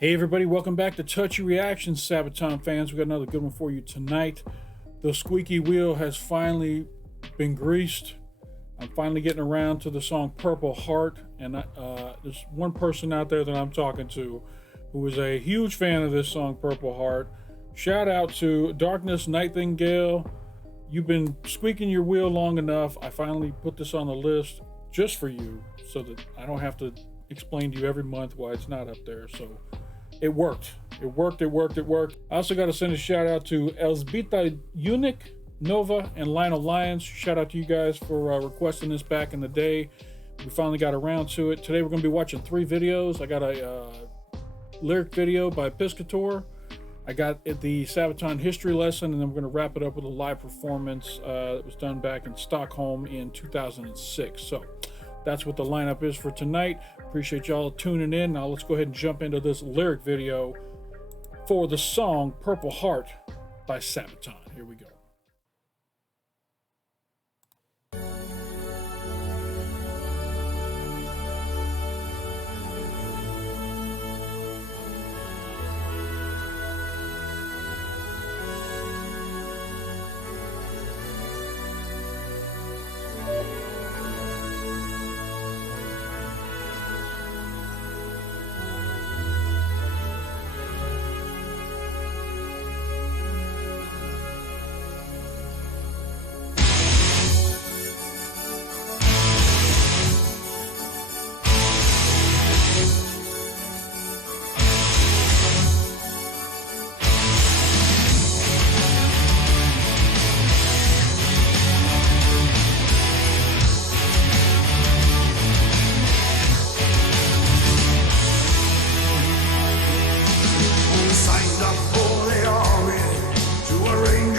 Hey everybody, welcome back to Touchy Reactions, Sabaton fans. We got another good one for you tonight. The squeaky wheel has finally been greased. I'm finally getting around to the song Purple Heart, and there's one person out there that I'm talking to who is a huge fan of this song, Purple Heart. Shout out to Darkness Nightingale. You've been squeaking your wheel long enough. I finally put this on the list just for you so that I don't have to explain to you every month why it's not up there. So it worked. It worked. I also got to send a shout out to Elzbieta Unic, Nova, and Lionel Lyons. Shout out to you guys for requesting this back in the day. We finally got around to it. Today we're going to be watching 3 videos. I got a lyric video by Piscator. I got the Sabaton History Lesson, and then we're going to wrap it up with a live performance that was done back in Stockholm in 2006. So that's what the lineup is for tonight. Appreciate y'all tuning in. Now let's go ahead and jump into this lyric video for the song Purple Heart by Sabaton. Here we go.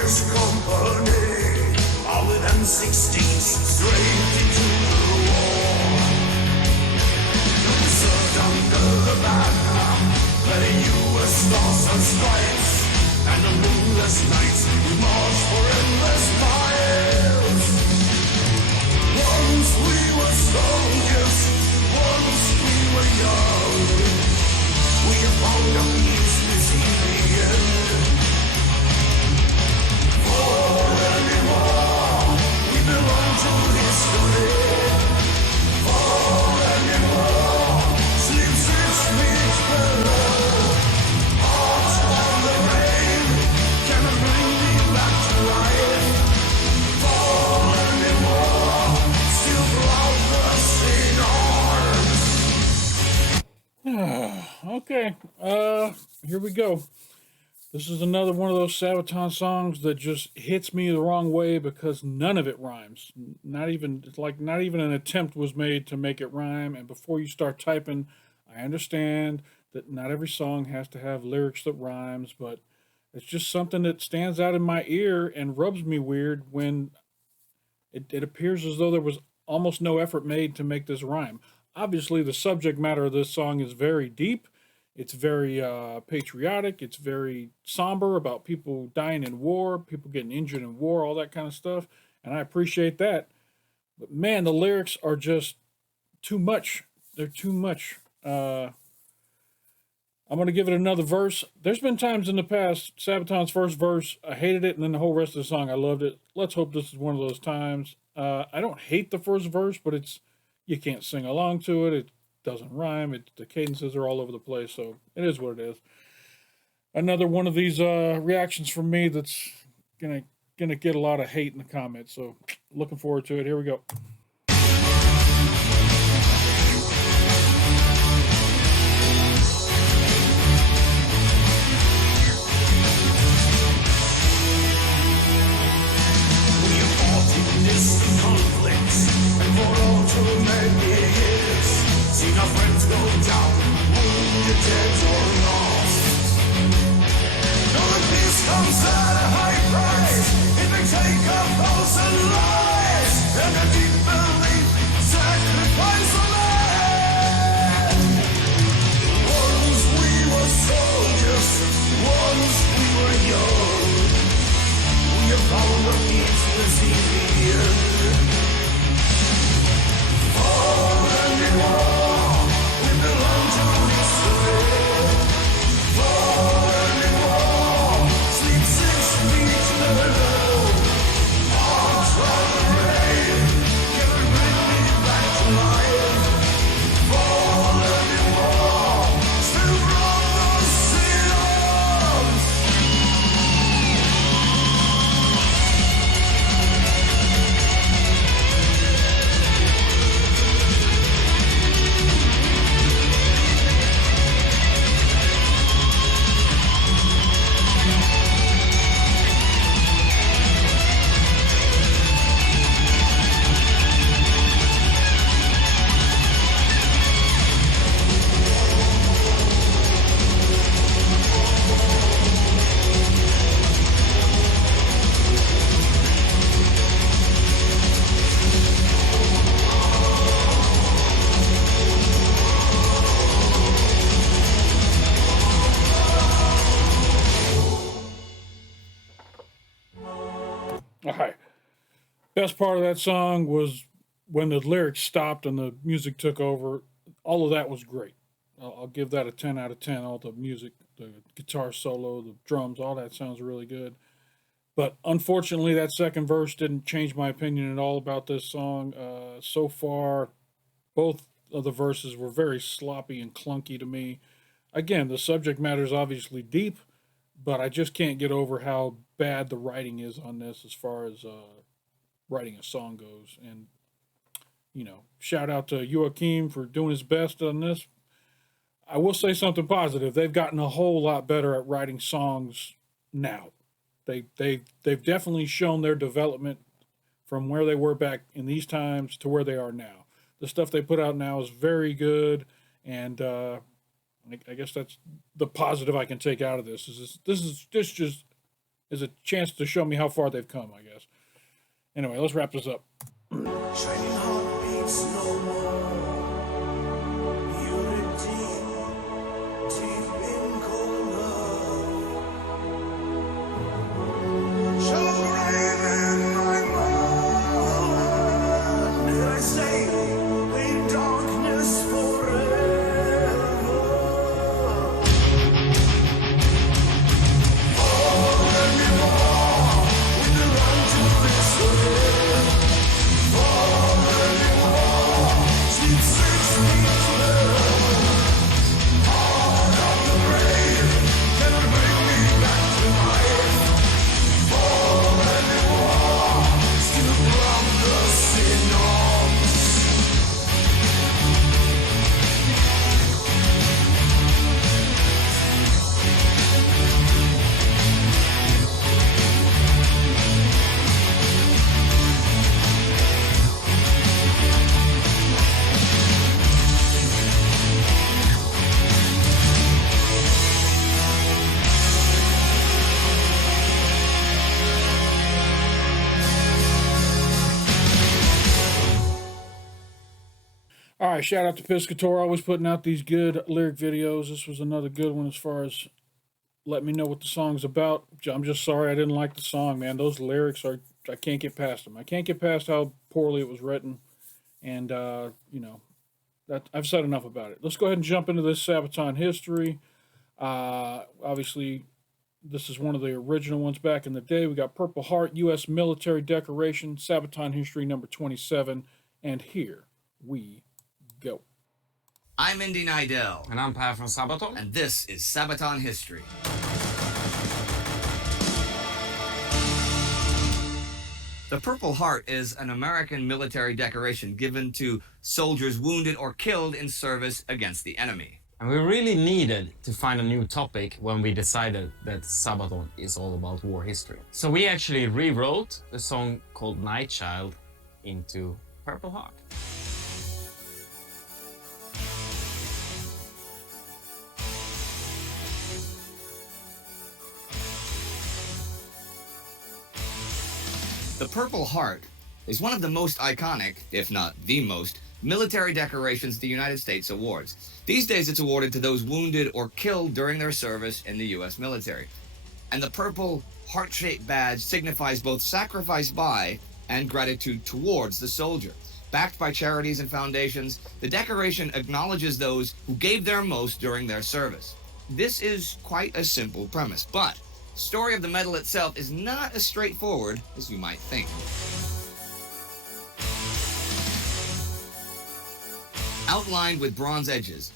Company, all with M16 straight into the war. You served under the banner, letting US stars and stripes, and on moonless nights we marched for endless miles. Once we were soldiers, once we were young. We have found our peace, we see the end. Okay, here we go. This is another one of those Sabaton songs that just hits me the wrong way because none of it rhymes. Not even an attempt was made to make it rhyme. And before you start typing, I understand that not every song has to have lyrics that rhymes, but it's just something that stands out in my ear and rubs me weird when it appears as though there was almost no effort made to make this rhyme. Obviously, the subject matter of this song is very deep. It's very patriotic. It's very somber about people dying in war, people getting injured in war, all that kind of stuff. And I appreciate that. But man, the lyrics are just too much. They're too much. I'm going to give it another verse. There's been times in the past, Sabaton's first verse, I hated it, and then the whole rest of the song, I loved it. Let's hope this is one of those times. I don't hate the first verse, but you can't sing along to it. It doesn't rhyme. The cadences are all over the place, so it is what it is. Another one of these reactions from me that's gonna get a lot of hate in the comments, so looking forward to it. Here we go. We have fought in distant conflicts and for all too many years. Seen our friends go down, wounded, dead or lost. Know that peace comes at a high price. It may take 1,000 lives and a deep Best part of that song was when the lyrics stopped and the music took over. All of that was great. I'll give that a 10 out of 10. All the music, the guitar solo, the drums, all that sounds really good. But unfortunately, that second verse didn't change my opinion at all about this song. So far, both of the verses were very sloppy and clunky to me. Again, the subject matter is obviously deep, but I just can't get over how bad the writing is on this as far as writing a song goes. And, shout out to Joachim for doing his best on this. I will say something positive. They've gotten a whole lot better at writing songs now. They've definitely shown their development from where they were back in these times to where they are now. The stuff they put out now is very good, and I guess that's the positive I can take out of this. This just is a chance to show me how far they've come, I guess. Anyway, let's wrap this up. Shining heartbeats no more. Unity, deep in cold love. Shall reign in my mind. Did I say in darkness forever? For anymore, we belong to this world. For anymore, sweet 16 love. Heart of the brave, cannot bring me back to life. For anymore, still from the sinners. All right, shout out to Piscator, always putting out these good lyric videos. This was another good one as far as letting me know what the song's about. I'm just sorry I didn't like the song, man. Those lyrics I can't get past them. I can't get past how poorly it was written. And, that I've said enough about it. Let's go ahead and jump into this Sabaton history. Obviously, this is one of the original ones back in the day. We got Purple Heart, U.S. military decoration, Sabaton history number 27. And here we go. I'm Indy Nidell, And I'm Per from Sabaton. and this is Sabaton History. The Purple Heart is an American military decoration given to soldiers wounded or killed in service against the enemy. And we really needed to find a new topic when we decided that Sabaton is all about war history. So we actually rewrote the song called Night Child into Purple Heart. The Purple Heart is one of the most iconic, if not the most, military decorations the United States awards. These days it's awarded to those wounded or killed during their service in the U.S. military. And the purple heart-shaped badge signifies both sacrifice by and gratitude towards the soldier. Backed by charities and foundations, the decoration acknowledges those who gave their most during their service. This is quite a simple premise, but the story of the medal itself is not as straightforward as you might think. Outlined with bronze edges,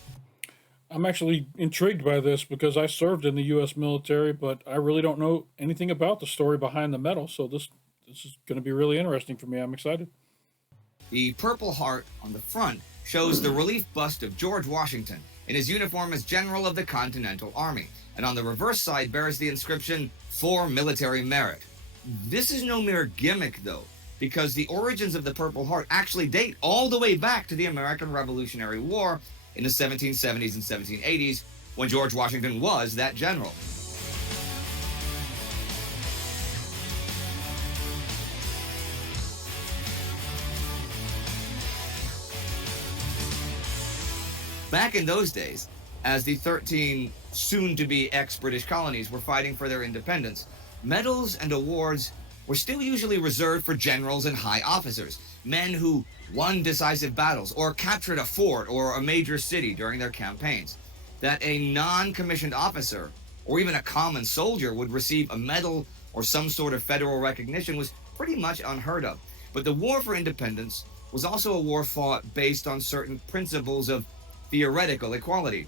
I'm actually intrigued by this because I served in the U.S. military, but I really don't know anything about the story behind the medal. So this is going to be really interesting for me. I'm excited. the Purple Heart on the front shows the relief bust of George Washington in his uniform as General of the Continental Army, and on the reverse side bears the inscription, "For Military Merit." This is no mere gimmick, though, because the origins of the Purple Heart actually date all the way back to the American Revolutionary War in the 1770s and 1780s, when George Washington was that general. Back in those days, as the 13 soon-to-be ex-British colonies were fighting for their independence, medals and awards were still usually reserved for generals and high officers, men who won decisive battles or captured a fort or a major city during their campaigns. That a non-commissioned officer or even a common soldier would receive a medal or some sort of federal recognition was pretty much unheard of. But the War for Independence was also a war fought based on certain principles of theoretical equality.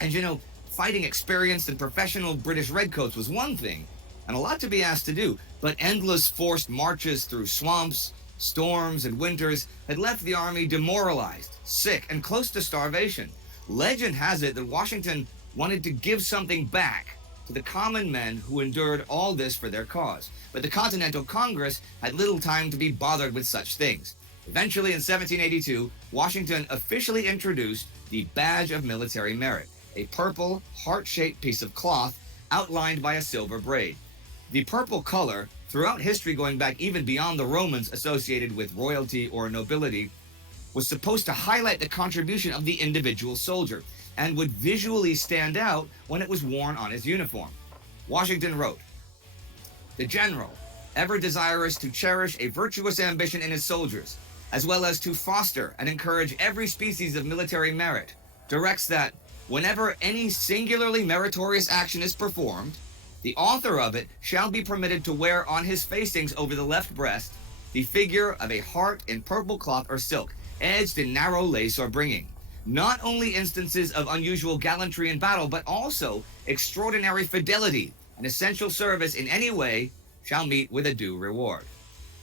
And fighting experienced and professional British redcoats was one thing, and a lot to be asked to do, but endless forced marches through swamps, storms, and winters had left the army demoralized, sick, and close to starvation. Legend has it that Washington wanted to give something back to the common men who endured all this for their cause. But the Continental Congress had little time to be bothered with such things. Eventually, in 1782, Washington officially introduced the Badge of Military Merit, a purple, heart-shaped piece of cloth outlined by a silver braid. The purple color, throughout history going back even beyond the Romans associated with royalty or nobility, was supposed to highlight the contribution of the individual soldier and would visually stand out when it was worn on his uniform. Washington wrote, "The general, ever desirous to cherish a virtuous ambition in his soldiers, as well as to foster and encourage every species of military merit, directs that, whenever any singularly meritorious action is performed, the author of it shall be permitted to wear on his facings over the left breast the figure of a heart in purple cloth or silk, edged in narrow lace or bringing. Not only instances of unusual gallantry in battle, but also extraordinary fidelity and essential service in any way shall meet with a due reward."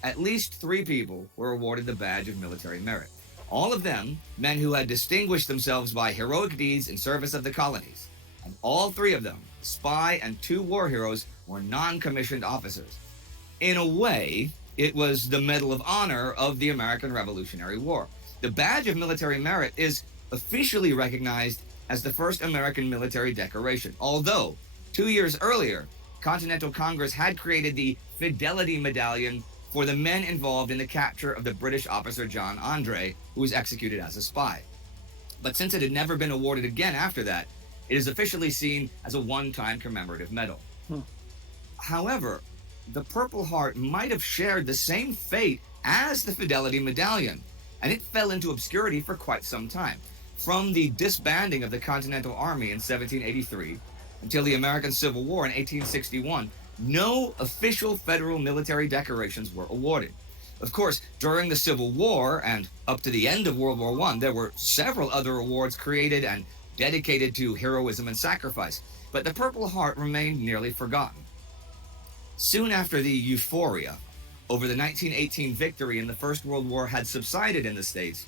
At least 3 people were awarded the Badge of Military Merit. All of them men who had distinguished themselves by heroic deeds in service of the colonies. And all 3 of them, spy and 2 war heroes, were non-commissioned officers. In a way, it was the Medal of Honor of the American Revolutionary War. The Badge of Military Merit is officially recognized as the first American military decoration, although 2 years earlier, Continental Congress had created the Fidelity Medallion for the men involved in the capture of the British officer John Andre, who was executed as a spy. But since it had never been awarded again after that, it is officially seen as a one-time commemorative medal. However, the Purple Heart might have shared the same fate as the Fidelity Medallion, and it fell into obscurity for quite some time. From the disbanding of the Continental Army in 1783 until the American Civil War in 1861, no official federal military decorations were awarded. Of course, during the Civil War and up to the end of World War I, there were several other awards created and dedicated to heroism and sacrifice, but the Purple Heart remained nearly forgotten. Soon after the euphoria over the 1918 victory in the First World War had subsided in the States,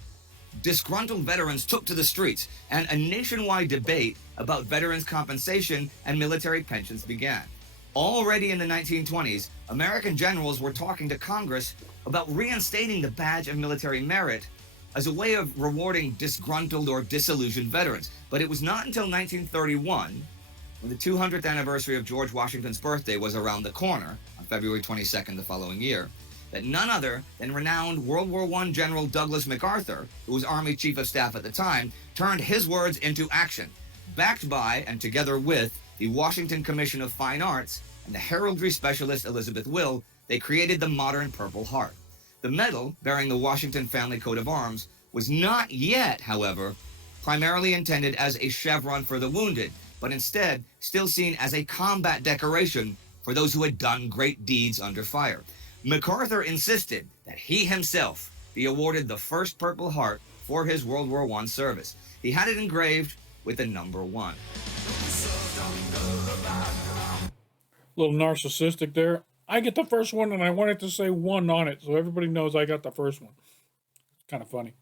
disgruntled veterans took to the streets, and a nationwide debate about veterans' compensation and military pensions began. Already in the 1920s, American generals were talking to Congress about reinstating the Badge of Military Merit as a way of rewarding disgruntled or disillusioned veterans. But it was not until 1931, when the 200th anniversary of George Washington's birthday was around the corner, on February 22nd the following year, that none other than renowned World War I General Douglas MacArthur, who was Army Chief of Staff at the time, turned his words into action. Backed by and together with the Washington Commission of Fine Arts and the heraldry specialist Elizabeth Will, they created the modern Purple Heart. The medal, bearing the Washington family coat of arms, was not yet, however, primarily intended as a chevron for the wounded, but instead still seen as a combat decoration for those who had done great deeds under fire. MacArthur insisted that he himself be awarded the first Purple Heart for his World War I service. He had it engraved with the number 1. A little narcissistic there. I get the first one, and I wanted to say 1 on it, so everybody knows I got the first one. It's kind of funny.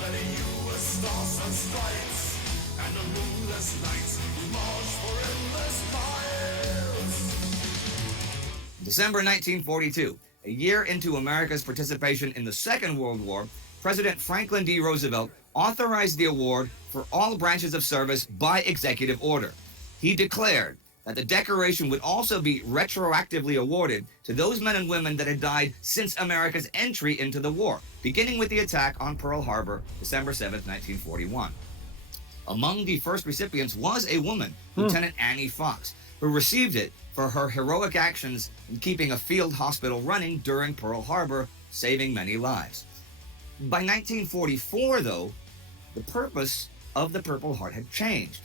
Letting you as stars and stripes, and the moonless nights we march for endless miles. December 1942, a year into America's participation in the Second World War, President Franklin D. Roosevelt authorized the award for all branches of service by executive order. He declared that the decoration would also be retroactively awarded to those men and women that had died since America's entry into the war, beginning with the attack on Pearl Harbor, December 7, 1941. Among the first recipients was a woman, Lieutenant Annie Fox, who received it for her heroic actions in keeping a field hospital running during Pearl Harbor, saving many lives. By 1944, though, the purpose of the Purple Heart had changed.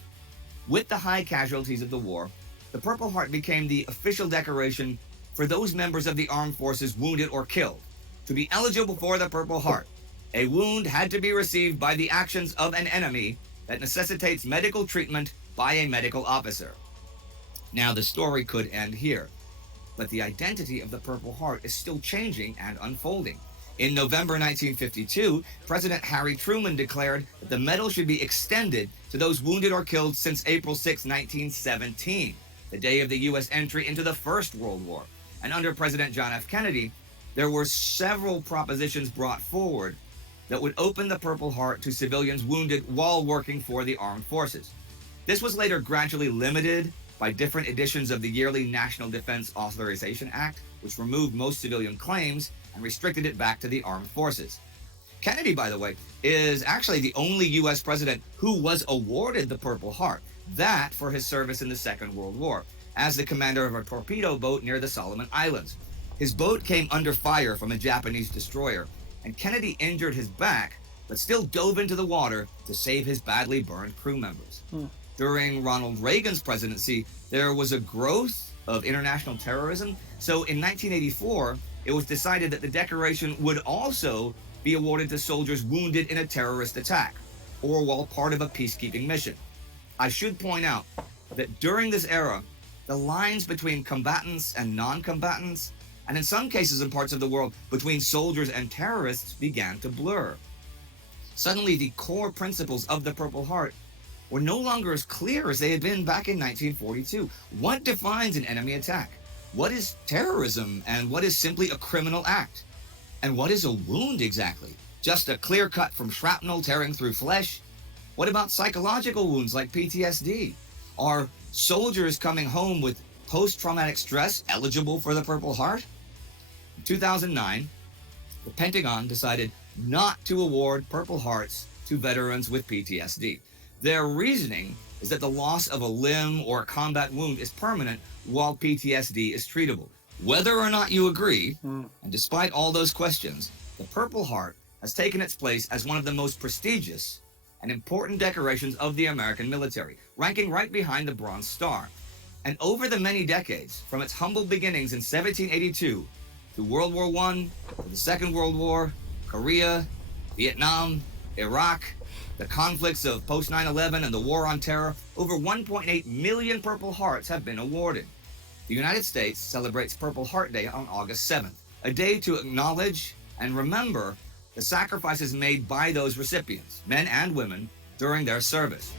With the high casualties of the war, the Purple Heart became the official decoration for those members of the armed forces wounded or killed. To be eligible for the Purple Heart, a wound had to be received by the actions of an enemy that necessitates medical treatment by a medical officer. Now, the story could end here, but the identity of the Purple Heart is still changing and unfolding. In November 1952, President Harry Truman declared that the medal should be extended to those wounded or killed since April 6, 1917, the day of the U.S. entry into the First World War. And under President John F. Kennedy, there were several propositions brought forward that would open the Purple Heart to civilians wounded while working for the armed forces. This was later gradually limited by different editions of the yearly National Defense Authorization Act, which removed most civilian claims and restricted it back to the armed forces. Kennedy, by the way, is actually the only U.S. president who was awarded the Purple Heart, that for his service in the Second World War, as the commander of a torpedo boat near the Solomon Islands. His boat came under fire from a Japanese destroyer, and Kennedy injured his back, but still dove into the water to save his badly burned crew members. During Ronald Reagan's presidency, there was a growth of international terrorism, so in 1984, it was decided that the decoration would also be awarded to soldiers wounded in a terrorist attack, or while part of a peacekeeping mission. I should point out that during this era, the lines between combatants and non-combatants, and in some cases in parts of the world, between soldiers and terrorists began to blur. Suddenly, the core principles of the Purple Heart were no longer as clear as they had been back in 1942. What defines an enemy attack? What is terrorism, and what is simply a criminal act? And what is a wound exactly? Just a clear cut from shrapnel tearing through flesh? What about psychological wounds like PTSD? Are soldiers coming home with post-traumatic stress eligible for the Purple Heart? In 2009, the Pentagon decided not to award Purple Hearts to veterans with PTSD. Their reasoning is that the loss of a limb or a combat wound is permanent, while PTSD is treatable. Whether or not you agree, and despite all those questions, the Purple Heart has taken its place as one of the most prestigious and important decorations of the American military, ranking right behind the Bronze Star. And over the many decades, from its humble beginnings in 1782 to World War I, to the Second World War, Korea, Vietnam, Iraq, the conflicts of post 9/11 and the War on Terror, over 1.8 million Purple Hearts have been awarded. The United States celebrates Purple Heart Day on August 7th, a day to acknowledge and remember the sacrifices made by those recipients, men and women, during their service.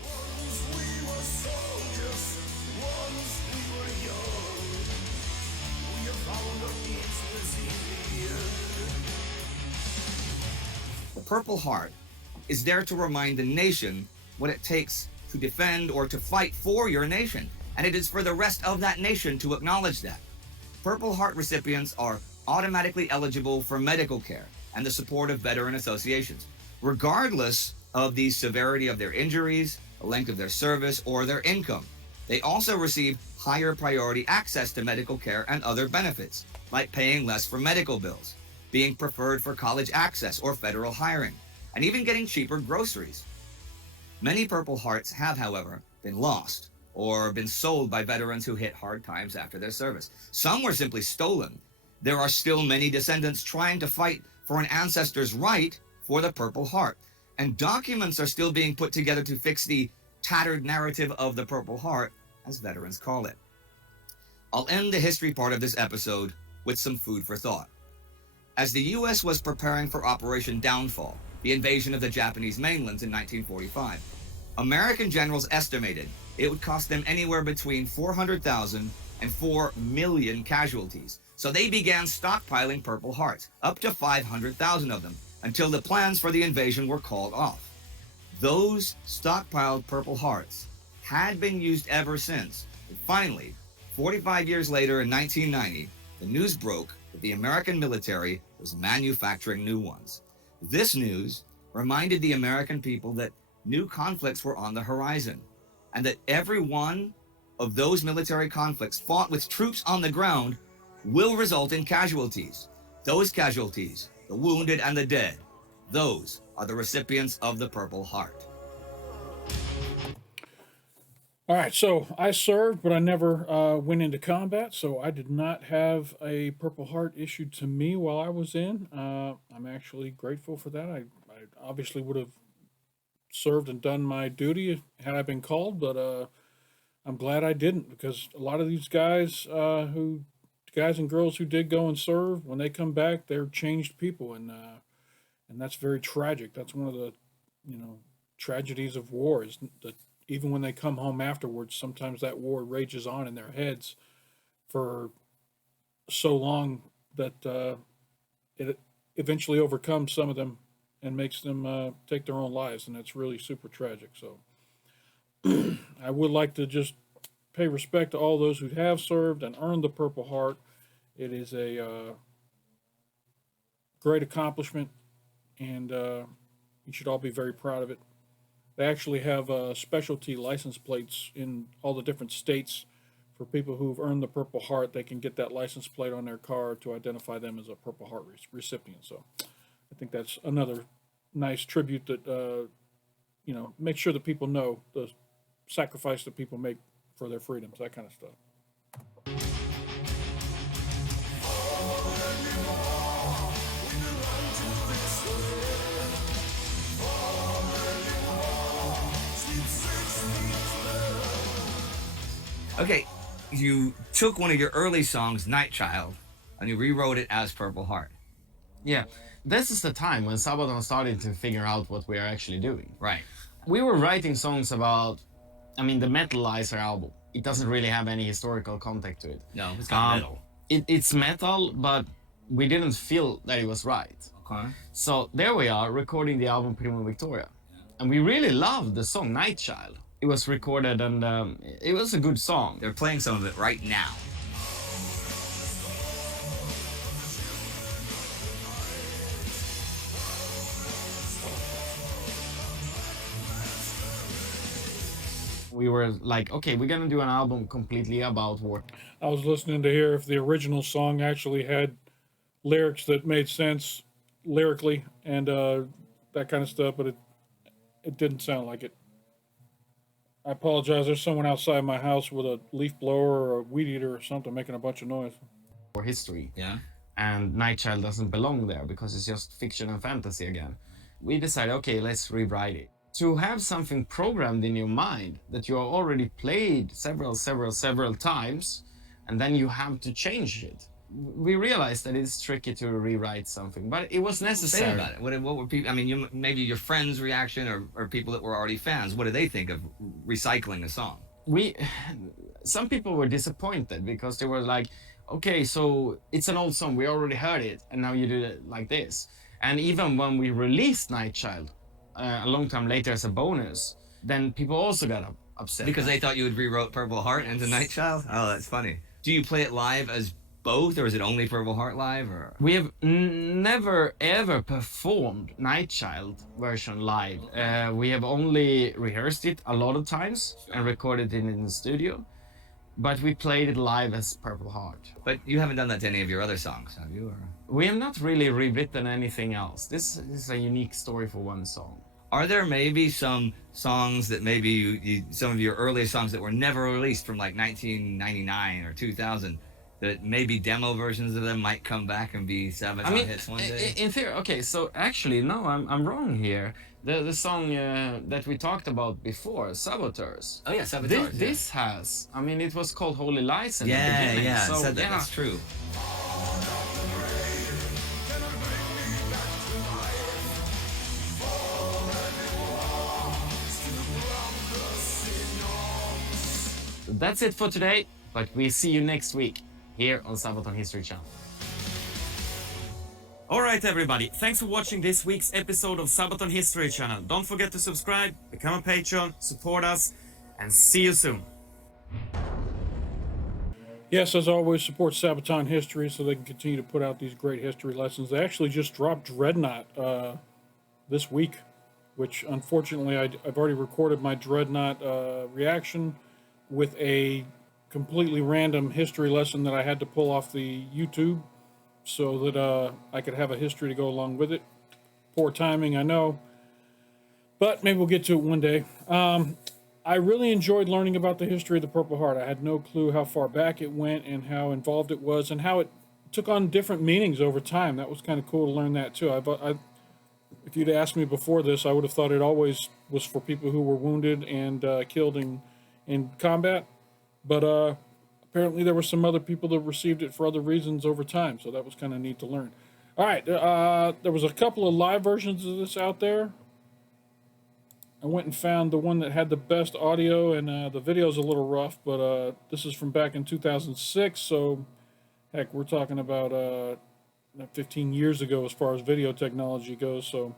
The Purple Heart is there to remind the nation what it takes to defend or to fight for your nation, and it is for the rest of that nation to acknowledge that. Purple Heart recipients are automatically eligible for medical care and the support of veteran associations, regardless of the severity of their injuries, the length of their service, or their income. They also receive higher priority access to medical care and other benefits, like paying less for medical bills, being preferred for college access or federal hiring, and even getting cheaper groceries. Many Purple Hearts have, however, been lost or been sold by veterans who hit hard times after their service. Some were simply stolen. There are still many descendants trying to fight for an ancestor's right for the Purple Heart, and documents are still being put together to fix the tattered narrative of the Purple Heart, as veterans call it. I'll end the history part of this episode with some food for thought. As the U.S. was preparing for Operation Downfall, the invasion of the Japanese mainlands in 1945, American generals estimated it would cost them anywhere between 400,000 and 4 million casualties. So they began stockpiling Purple Hearts, up to 500,000 of them, until the plans for the invasion were called off. Those stockpiled Purple Hearts had been used ever since. And finally, 45 years later in 1990, the news broke that the American military was manufacturing new ones. This news reminded the American people that new conflicts were on the horizon, and that every one of those military conflicts fought with troops on the ground will result in casualties. Those casualties, the wounded and the dead, those are the recipients of the Purple Heart. All right, so I served, but I never went into combat, so I did not have a Purple Heart issued to me while I was in. I'm actually grateful for that. I obviously would have served and done my duty had I been called, but I'm glad I didn't, because a lot of these guys guys and girls who did go and serve, when they come back, they're changed people, and that's very tragic. That's one of the tragedies of war, is that even when they come home afterwards, sometimes that war rages on in their heads for so long that it eventually overcomes some of them and makes them take their own lives, and that's really super tragic. So I would like to just pay respect to all those who have served and earned the Purple Heart. It is a great accomplishment, and you should all be very proud of it. They actually have specialty license plates in all the different states for people who've earned the Purple Heart. They can get that license plate on their car to identify them as a Purple Heart recipient. So I think that's another nice tribute that, make sure that people know the sacrifice that people make for their freedoms, that kind of stuff. Okay, you took one of your early songs, Night Child, and you rewrote it as Purple Heart. Yeah, this is the time when Sabaton started to figure out what we are actually doing. Right. We were writing songs about, the Metalizer album. It doesn't really have any historical context to it. No, it's got metal. It's metal, but we didn't feel that it was right. Okay. So there we are, recording the album Primo Victoria. And we really loved the song Night Child. It was recorded, and it was a good song. They're playing some of it right now. We were like, okay, we're gonna do an album completely about war. I was listening to hear if the original song actually had lyrics that made sense lyrically and that kind of stuff, but it didn't sound like it. I apologize. There's someone outside my house with a leaf blower or a weed eater or something making a bunch of noise. War history. Yeah. And Night Child doesn't belong there because it's just fiction and fantasy again. We decided, okay, let's rewrite it. To have something programmed in your mind that you have already played several times, and then you have to change it. We realized that it's tricky to rewrite something, but it was necessary. Say about it. What were people? Maybe your friends' reaction, or people that were already fans. What did they think of recycling a song? Some people were disappointed because they were like, okay, so it's an old song, we already heard it, and now you do it like this. And even when we released Night Child a long time later as a bonus, then people also got upset. Because they thought you had rewrote Purple Heart into Night Child? Oh, that's funny. Do you play it live as both, or is it only Purple Heart live? Or we have never ever performed Night Child version live. We have only rehearsed it a lot of times and recorded it in the studio, but we played it live as Purple Heart. But you haven't done that to any of your other songs, have you? Or we have not really rewritten anything else. This is a unique story for one song. Are there maybe some songs that maybe some of your earliest songs that were never released from like 1999 or 2000 that maybe demo versions of them might come back and be Sabaton hits one day? In theory, okay, so actually, no, I'm wrong here. The song that we talked about before, Saboteurs. Oh yeah, Saboteurs. This has, it was called Holy License. Yeah, so, said that. That's true. That's it for today, but we see you next week here on Sabaton History Channel. Alright everybody, thanks for watching this week's episode of Sabaton History Channel. Don't forget to subscribe, become a patron, support us, and see you soon. Yes, as always, support Sabaton History so they can continue to put out these great history lessons. They actually just dropped Dreadnought this week, which unfortunately I've already recorded my Dreadnought reaction with a completely random history lesson that I had to pull off the YouTube so that I could have a history to go along with it. Poor timing, I know, but maybe we'll get to it one day. I really enjoyed learning about the history of the Purple Heart. I had no clue how far back it went and how involved it was and how it took on different meanings over time. That was kind of cool to learn that too. If you'd asked me before this, I would have thought it always was for people who were wounded and killed in combat. But apparently there were some other people that received it for other reasons over time. So that was kind of neat to learn. All right, there was a couple of live versions of this out there. I went and found the one that had the best audio, and the video's a little rough, but this is from back in 2006, so heck, we're talking about 15 years ago as far as video technology goes, so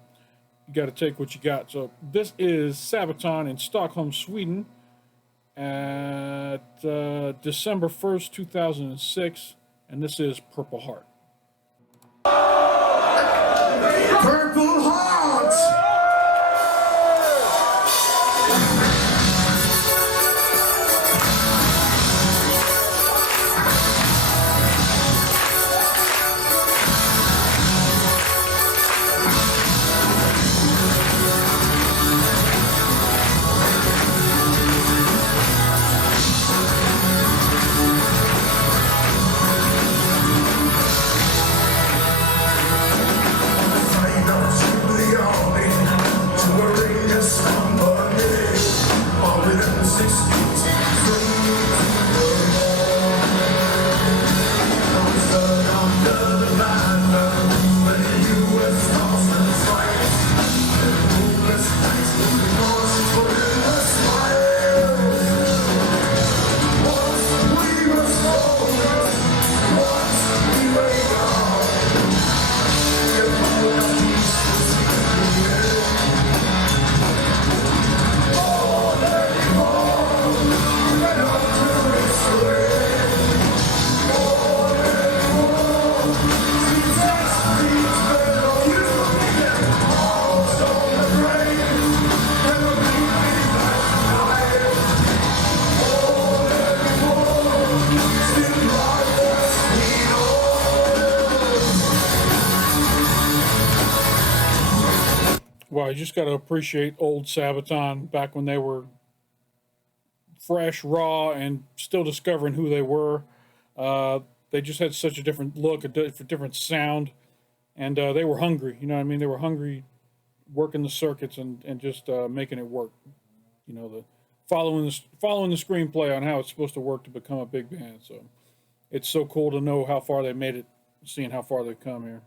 you got to take what you got. So this is Sabaton in Stockholm, Sweden at December 1st, 2006, and this is Purple Heart. Purple Heart! Well, you just got to appreciate old Sabaton back when they were fresh, raw, and still discovering who they were. They just had such a different look, a different sound, and they were hungry. You know what I mean? They were hungry working the circuits and just making it work. You know, following the screenplay on how it's supposed to work to become a big band. So it's so cool to know how far they made it, seeing how far they've come here.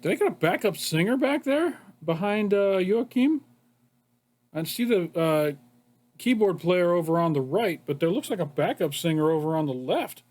Did I get a backup singer back there behind Joachim? I see the keyboard player over on the right, but there looks like a backup singer over on the left.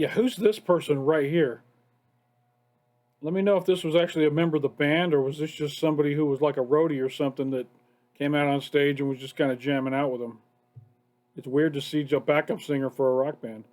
Yeah, who's this person right here? Let me know if this was actually a member of the band or was this just somebody who was like a roadie or something that came out on stage and was just kind of jamming out with them. It's weird to see a backup singer for a rock band.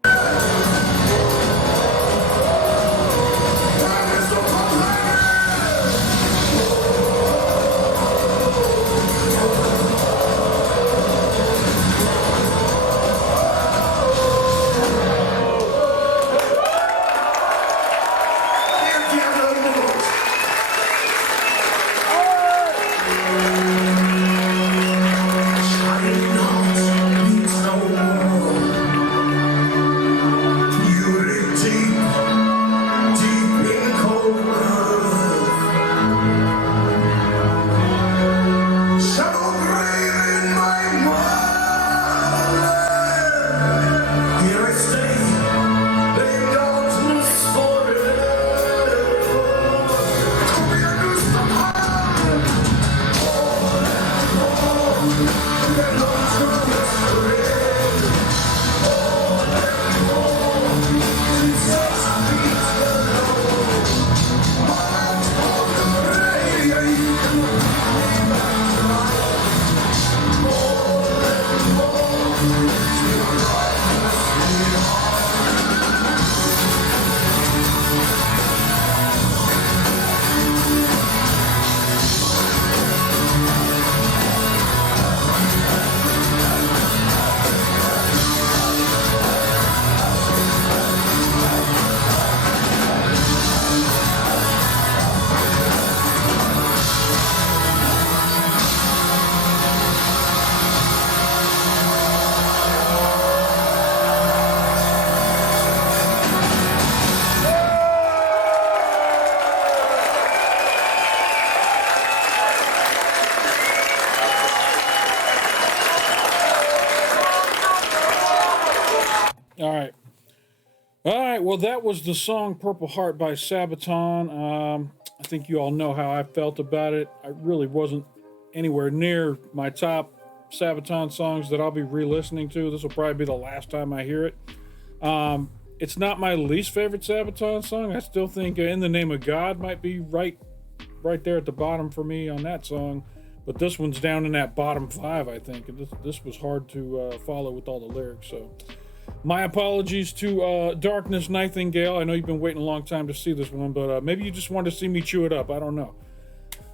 All right, well, that was the song Purple Heart by Sabaton. I think you all know how I felt about it. I really wasn't anywhere near my top Sabaton songs that I'll be re-listening to. This will probably be the last time I hear it. It's not my least favorite Sabaton song. I still think In the Name of God might be right there at the bottom for me on that song. But this one's down in that bottom 5, I think. And this was hard to follow with all the lyrics, so... My apologies to Darkness Nightingale. I know you've been waiting a long time to see this one, but maybe you just wanted to see me chew it up. I don't know.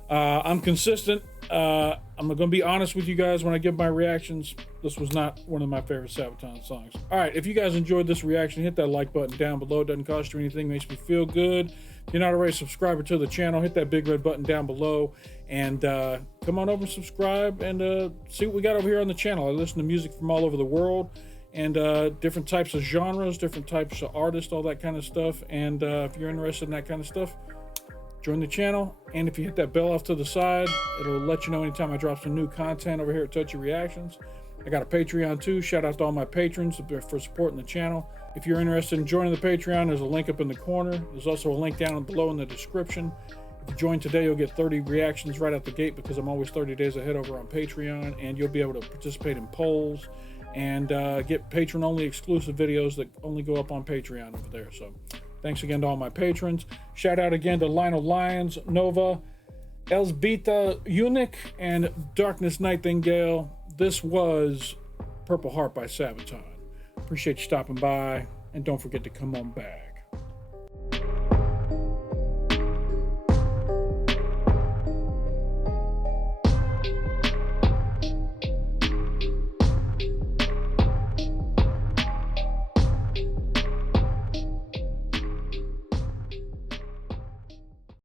I'm consistent. I'm going to be honest with you guys when I give my reactions. This was not one of my favorite Sabaton songs. All right, if you guys enjoyed this reaction, hit that like button down below. It doesn't cost you anything. Makes me feel good. If you're not already a subscriber to the channel, hit that big red button down below. And come on over and subscribe and see what we got over here on the channel. I listen to music from all over the world. And different types of genres, different types of artists, all that kind of stuff. And if you're interested in that kind of stuff, join the channel. And if you hit that bell off to the side, it'll let you know anytime I drop some new content over here at Touchy Reactions. I got a Patreon too. Shout out to all my patrons for supporting the channel. If you're interested in joining the Patreon, there's a link up in the corner. There's also a link down below in the description. If you join today, you'll get 30 reactions right out the gate because I'm always 30 days ahead over on Patreon. And you'll be able to participate in polls and get patron-only exclusive videos that only go up on Patreon over there. So thanks again to all my patrons. Shout out again to Lionel Lyons, Nova, Elsbita Eunuch, and Darkness Nightingale. This was Purple Heart by Sabaton. Appreciate you stopping by, and don't forget to come on back.